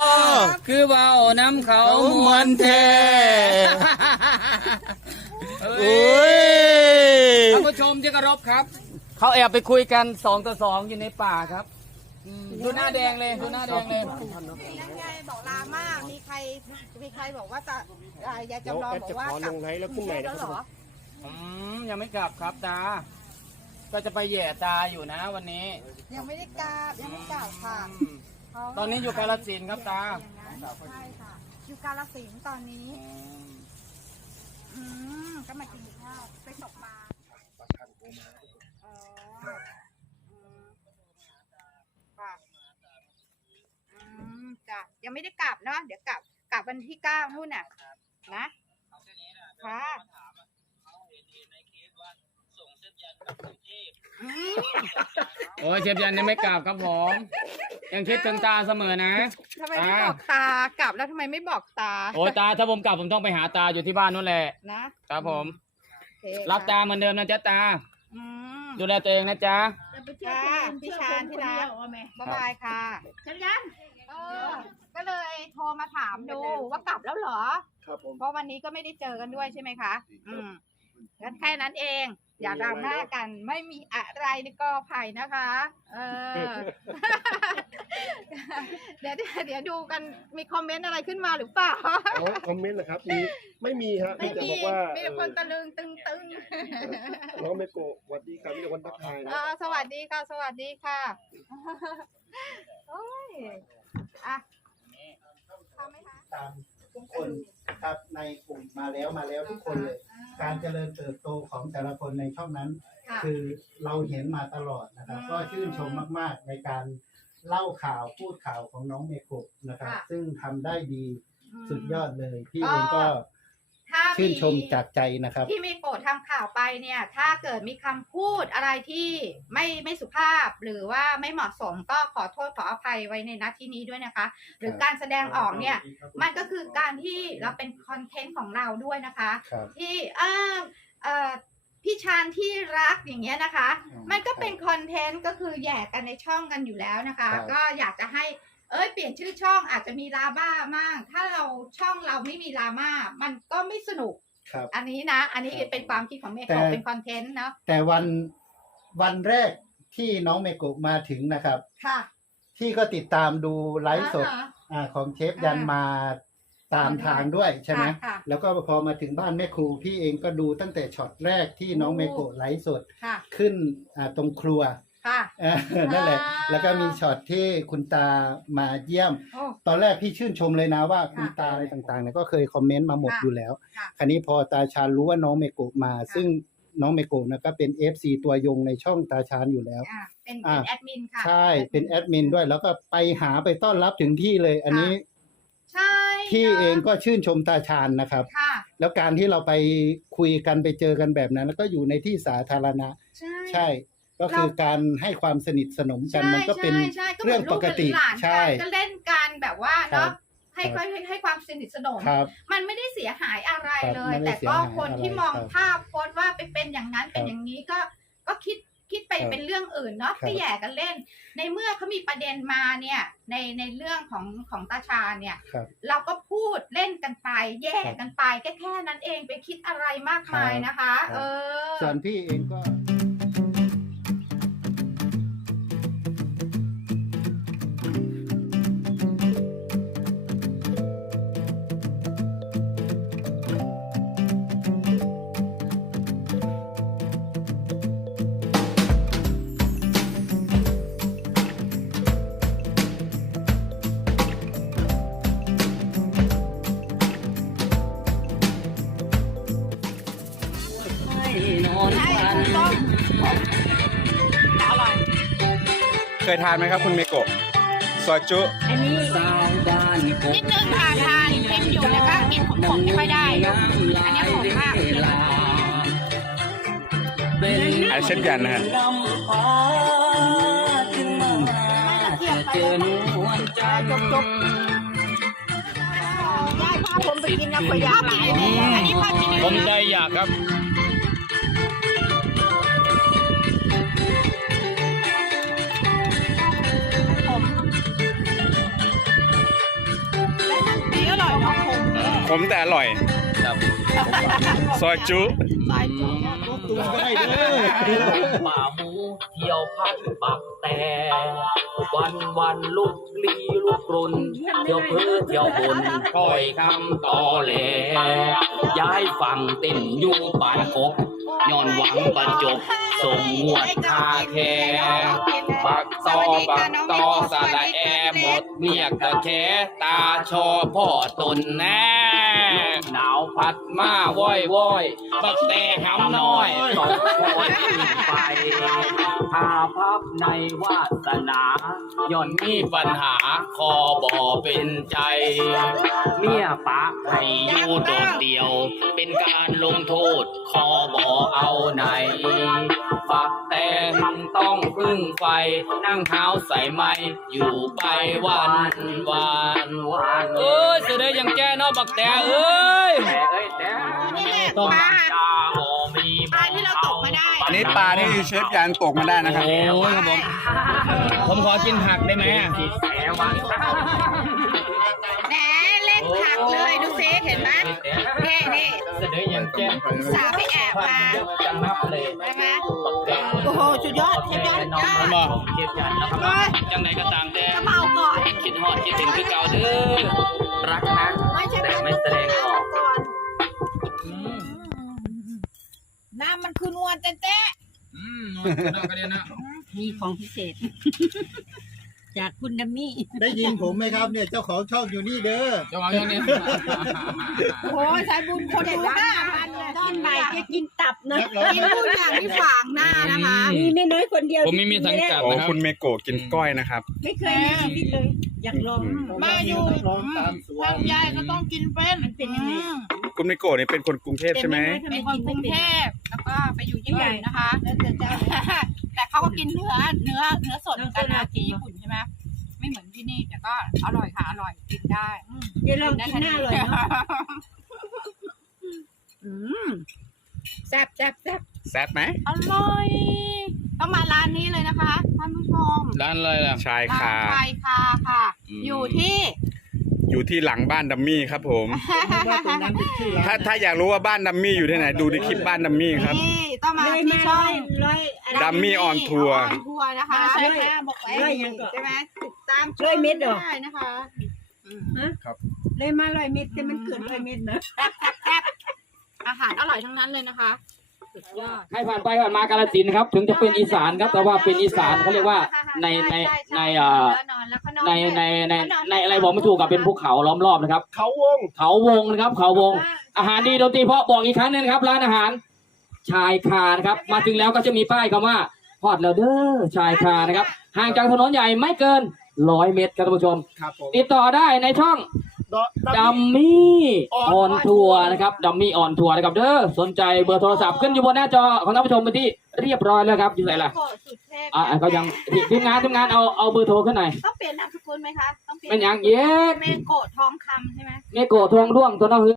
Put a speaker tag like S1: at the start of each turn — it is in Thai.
S1: คือเบาน้ำเขามวนเท
S2: โอ้ย
S1: ท่านผู้ชมที่เคารพครับเขาแอบไปคุยกัน2-2อยู่ในป่าครับดูหน้าแดงเลยดูหน้าแดงเลย
S3: ยังไงบอกลามากมีใครบอกว่าจะยายจำลองบอกว่ากลับแล้วเหรอ
S1: ยังไม่กลับครับตาก็จะไปแย่ตาอยู่นะวันนี้
S3: ยังไม่ได้กลับค่ะ
S1: ตอนนี้อยู่กาฬสินธุ์ครับตา
S3: ใช่ค่ะอยู่กาฬสินธุ์ตอนนี้ก็มากินข้าวไปตกปลาจ้ะยังไม่ได้กลับเนาะเดี๋ยวกลับวันที่9นู่นน่ะนะค่ะ
S1: โอ้ยเชฟยันยังไม่กลับครับผมยังคิดถึงตาเสมอนะ
S3: ทำไมไม่บอกตากลับแล้วทำไมไม่บอกตา
S1: โอ้ยตาถ้าผมกลับผมต้องไปหาตาอยู่ที่บ้านนู่นแหละนะครับผมรักตาเหมือนเดิมนะจ๊ะตาดูแลตัวเองนะจ๊ะ
S3: พี่ชานที่รักบ๊ายบายค่ะเชฟยันก็เลยโทรมาถามดูว่ากลับแล้วเหรอ
S2: ครับผม
S3: เพราะวันนี้ก็ไม่ได้เจอกันด้วยใช่ไหมคะงั้นแค่นั้นเองอย่าดราม่ากันไม่มีอะไรในกอไผ่นะคะเดี๋ยวดูกันมีคอมเมนต์อะไรขึ้นมาหรือเปล่า
S2: คอมเมนต์นะครับไม่มีฮะ
S3: ไม่มีมีคนตะลึงตึง
S2: น้องเมโกะสวัสดีครับมีคนทักทายนะ
S3: สวัสดีค่ะสวัสดีค่ะโอ้ยทำไหมคะ
S2: ตามทุกคนครับในกลุ่มมาแล้วทุกคนเลยการเจริญเติบโตของแต่ละคนในช่องนั้นคือเราเห็นมาตลอดนะครับก็ชื่นชมมากๆในการเล่าข่าวพูดข่าวของน้องเมโกะนะครับซึ่งทำได้ดีสุดยอดเลยพี่เองก็ชื่นชมจากใจนะครับ
S3: ที่เมโกะทำข่าวไปเนี่ยถ้าเกิดมีคำพูดอะไรที่ไม่สุภาพหรือว่าไม่เหมาะสมก็ขอโทษขออภัยไว้ในณที่นี้ด้วยนะคะหรือการแสดงออกเนี่ยมันก็คือการที่เราเป็นคอนเทนต์ของเราด้วยนะคะที่พี่ชานที่รักอย่างเงี้ยนะคะมันก็เป็นคอนเทนต์ก็คือแย่กันในช่องกันอยู่แล้วนะคะก็อยากจะให้เปลี่ยนชื่อช่องอาจจะมีดราม่ามากถ้าช่องเราไม่มีดราม่ามันก็ไม่สนุกอันนี้นะอันนี้เป็นความคิดของเมโกะเป็นคอนเทนต์เนาะ
S2: แต่วันแรกที่น้องเมโกะมาถึงนะครับ
S3: ค่ะ
S2: ที่ก็ติดตามดูไลฟ์สดของเชฟยันมาตามทางด้วยใช่ไหมแล้วก็พอมาถึงบ้านแม่ครูพี่เองก็ดูตั้งแต่ช็อตแรกที่น้องเมโกะไลฟ์สดขึ้นตรงครัวนั่นแหละแล้วก็มีช็อตที่คุณตามาเยี่ยมตอนแรกพี่ชื่นชมเลยนะว่าคุณตาอะไรต่างๆเนี่ยก็เคยคอมเมนต์มาหมดอยู่แล้วคราวนี้พอตาชาญรู้ว่าน้องเมโกะมาซึ่งน้องเมโกะนะก็เป็น FC ตัวยงในช่องตาชาญอยู่แล้ว
S3: เป็นแอดมินค่ะ
S2: ใช่เป็นแอดมินด้วยแล้วก็ไปหาไปต้อนรับถึงที่เลยอันนี้
S3: ใช่
S2: พี่เองก็ชื่นชมตาชาญนะครับแล้วการที่เราไปคุยกันไปเจอกันแบบนั้นแล้วก็อยู่ในที่สาธารณะใช่ก็คือการให้ความสนิทสนมกันมันก็เป็นเรื่องปกติ
S3: ใช่ก็เล่นกันแบบว่าเนาะให้ความสนิทสนมมันไม่ได้เสียหายอะไรเลยแต่ก็คนที่มองภาพโพสต์ว่าเป็นอย่างนั้นเป็นอย่างนี้ก็คิดไปเป็นเรื่องอื่นเนาะก็แย่กันเล่นในเมื่อเขามีประเด็นมาเนี่ยในเรื่องของตาชาเนี่ยเราก็พูดเล่นกันไปแย่กันไปแค่นั้นเองไปคิดอะไรมากมายนะคะ
S2: ส่วนพี่เองก็
S4: เคยทานไหมครับคุณเมโกะซอยจุ
S3: อันนี้นิดนึงค่ะทานเค็มอยู่แล้วก็กินขมๆไม่ค่อยได้อันนี้ขมมาก
S4: อันเช่นกันนะฮะ
S3: จบได้พาผมไปกินนะขอยาอันนี้พากิน
S1: ผมใจอยากครับ
S4: ผมแต่อร่อย
S1: ครับ
S4: ซอยจุ
S2: ตัวก็ได้เด้อ
S5: ป่าหมูเที่ยวพักปักแต่วันลูกลีลูกกรนเที่ยวเพื่อเที่ยวบนคอยคำต่อแหลย้ายฝั่งเต้นอยู่บ้านกบย้อนหวังบรรจบส่งงวดคาแคปักต่อสระแอหมดเมียกตะแคตาชอพ่อตนแน่หนาวพัดมาว้อยบักแต่หำน้อยตกโอยขึ้นไปพาพับในวาสนาย่อนมีปัญหาคอบ่เป็นใจ เมียปะให้อยู่โดดเดียว เป็นการลงโทษคอบ่เอาไหนปักแต่ต้องพึ่งไฟ นั่งเท้าใส่ไม้อยู่ไปวัน
S1: เอ้ยเสด็จยังแจ้เนาะบักแต่เอ้ย
S3: นี่แหละ
S1: ต้อง
S3: ปลาปลาที่เราตกมาได้
S4: อันนี้ปลาที่เชฟยันตกมาได้นะครับ
S1: โอ้ยครับผมขอกินผักได้ไหม
S3: แหนเล่นผักเลยดูซิเห็นไหมนี่
S1: เสด็จยังแจ้
S3: สาวไปแอบมา
S5: จังนับเลย
S3: ใช่ไหมโอ้โหสุดยอดเชฟยัน
S5: น้อง
S3: จ้า
S5: บอกเก็บยันแล้วครับจังไหนก็ตามแต่
S3: กระเป๋าก่อน
S5: คิดฮอดคิดถึงคือเก่าเด้อรักนะแต่ไม่แสดงออก
S3: น้ำมันคือนวลเต้
S1: กระเด็นนะ
S6: มีของพิเศษ จากคุณดัมมี่
S2: ได้ยินผมไหมครับเนี่ยเจ้าของช่องอยู่นี่เด้อ
S1: จะวางอย่างนี้
S3: โอ้โหสายบุญคนดู5,000เลย
S6: ตอนใหม่จะกินตับนะ
S3: กินทุกอย่างที่ฝางหน้านะคะ
S6: มีไม่น้อยคนเดียว
S1: ผมไม่มีสังกัด
S4: โอ้
S1: นะครับ
S4: คุณเมโกะกินก้อยนะครับ
S6: ไม่เคยในชีวิตเลย อยากลอง
S3: มาอยู่
S2: ร้องตามสวน
S3: ทำยายก็ต้องกินเป็น
S6: มันเป็นยังไง
S4: คุณเมโกะนี่เป็นคนกรุงเทพใช่ไหม
S3: เป็นคนกรุงเทพแล้วก็ไปอยู่ญี่ปุ่นนะคะ แต่เขาก็กินเนื้อสดกันนะที่ญี่ปุ่นใช่ไหมไม่เหมือนที่นี่แต่ก็อร่อยค่ะอร่อยกินได้
S6: เดี๋ยวลองกินหน้าอร่อยเนาะ
S3: แซ่บ
S4: แซ่บไหม
S3: อร่อยต้องมาร้านนี้เลยนะคะท่านผู้ชม
S1: ร้านอะไรล่ะ
S4: ชาย
S3: ร้า
S4: คาน
S3: ชายคาค่ะ อยู่ที่
S4: อยู่ที่หลังบ้านดัมมี่ครับผม
S2: ว่าตรงนั้นเป็นชื่อร้าน
S4: ถ้าอยากรู้ว่าบ้านดัมมี่อยู่ที่ไหนดูในคลิปบ้านดัมมี่ครับ
S3: นี่ต้องมา
S6: เลย
S3: ที่
S6: มา
S3: ช่อง
S6: ร้อยอะไร
S4: ดัมมี่ออนทัวร์
S3: ออนทัวร์นะคะ
S6: ใช่
S3: บอกไว้
S6: ร้อยยังก่อน
S3: ใช่ไหมติดตาม
S6: ร้อยเม็ดเหรอ
S3: ได้นะคะ
S6: เลยมาร้อยเม็ดแต่มันเกินร้อยเม็ดนะ
S3: แซ่บอาหารอร่อยทั้งนั้นเลยนะคะสุดยอด
S5: ให้ผ่านไปผ่านมากาฬสินธุ์ครับ ถึงจะเป็นอีสานครับ แต่ว่าเป็นอีสานเขาเรียกว่าในอะไรบอกไม่ถูกกับเป็นภูเขาล้อมรอบนะครับ
S2: เขาวง
S5: เขาวงนะครับเขาวง อาหารดีดนตรีเพราะบอกอีกครั้งหนึงนะครับ ร้านอาหาร ชายคานะครับ มาถึงแล้วก็จะมีป้ายคำว่าฮอดแล้วเด้อชายคานะครับ ห่างจากถนนใหญ่ไม่เกิน100 เมตรครับท่านผู้ชม
S2: ครับผม
S5: ติดต่อได้ในช่องดัมมี่ออนทัวร์นะครับดัมมี่ออนทัวร์นะครับเด้อสนใจเบอร์โทรศัพท์ขึ้นอยู่บนหน้าจอของท่านผู้ชมเป็นที่เรียบร้อยแล้วครับอยู่ไหนล่ะ
S3: โอ้สุดเทพ
S5: ก็ยังทีมงานเอาเบอร์โทรขึ้นหน่อย
S3: ต้องเปลี่ยนนามสกุลไหมคะต้องเปลี่ย
S5: เป็นอย่างเย็ด
S3: เมโกะทองคำใช่ไหม
S5: เมโกะทวงร่วงตัวน้อง